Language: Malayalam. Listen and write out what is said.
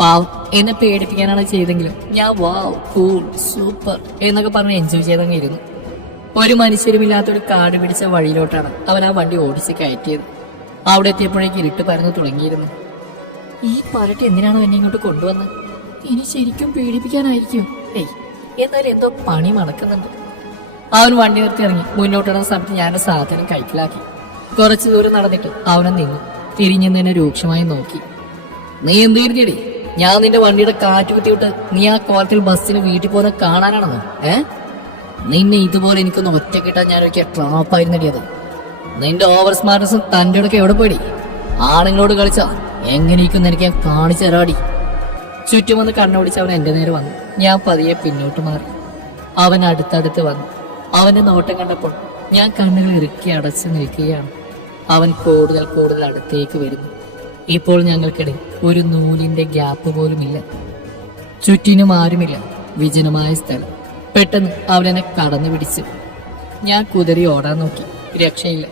പാവം എന്നെ പേടിപ്പിക്കാനാണ് ചെയ്തെങ്കിലും ഞാൻ വാവ് കൂൾ സൂപ്പർ എന്നൊക്കെ പറഞ്ഞ് എൻജോയ് ചെയ്തങ്ങിരുന്നു. ഒരു മനുഷ്യരുമില്ലാത്തൊരു കാട് പിടിച്ച വഴിയിലോട്ടാണ് അവൻ ആ വണ്ടി ഓടിച്ച് കയറ്റിയത്. അവിടെ എത്തിയപ്പോഴേക്ക് ഇരുട്ട് പരന്നു തുടങ്ങിയിരുന്നു. ഈ പരട്ട് എന്തിനാണ് എന്നെ ഇങ്ങോട്ട് കൊണ്ടുവന്നത്? ഇനി ശരിക്കും പേടിപ്പിക്കാനായിരിക്കും. ഏയ് എന്നാലും എന്തോ പണി മണക്കുന്നുണ്ട്. അവൻ വണ്ടി നിർത്തി ഇറങ്ങി മുന്നോട്ടിടുന്ന സമയത്ത് ഞാൻ സാധനം കൈക്കലാക്കി. കുറച്ചു ദൂരം നടന്നിട്ട് അവനെ നിന്നു തിരിഞ്ഞു നിന്നെ രൂക്ഷമായി നോക്കി. നീ എന്ത് കരുതിയടി? ഞാൻ നിന്റെ വണ്ടിയുടെ കാറ്റ് കുത്തിവിട്ട് നീ ആ കോലത്തിൽ ബസ്സിന് വീട്ടിൽ പോകുന്ന കാണാനാണെന്നോ? നിന്നെ ഇതുപോലെ എനിക്കൊന്ന് ഒറ്റ കിട്ടാൻ ഞാനൊക്കെ ട്രാപ്പായിരുന്നടി. അത് നിന്റെ ഓവർ സ്മാർട്ട്നെസ്സും തൻ്റെ ഇടയ്ക്ക് എവിടെ പോയി? ആണുങ്ങളോട് കളിച്ചാ എങ്ങനെയൊക്കെന്ന് എനിക്ക് ഞാൻ കാണിച്ചു തരാടി. ചുറ്റും വന്ന് കണ്ണോടിച്ച് അവൻ എന്റെ നേരെ വന്നു. ഞാൻ പതിയെ പിന്നോട്ട് മാറി. അവൻ അടുത്തടുത്ത് വന്നു. അവന്റെ നോട്ടം കണ്ടപ്പോൾ ഞാൻ കണ്ണുകൾ ഇറുക്കി അടച്ചു നിൽക്കുകയാണ്. അവൻ കൂടുതൽ കൂടുതൽ അടുത്തേക്ക് വരുന്നു. ഇപ്പോൾ ഞങ്ങൾക്കിടയിൽ ഒരു നൂലിന്റെ ഗ്യാപ്പ് പോലുമില്ല. ചുറ്റിനും ആരുമില്ല. വിജനമായ സ്ഥലം. പെട്ടെന്ന് അവനെന്നെ കടന്നു പിടിച്ചു. ഞാൻ കുതറി ഓടാൻ നോക്കി. രക്ഷയില്ല.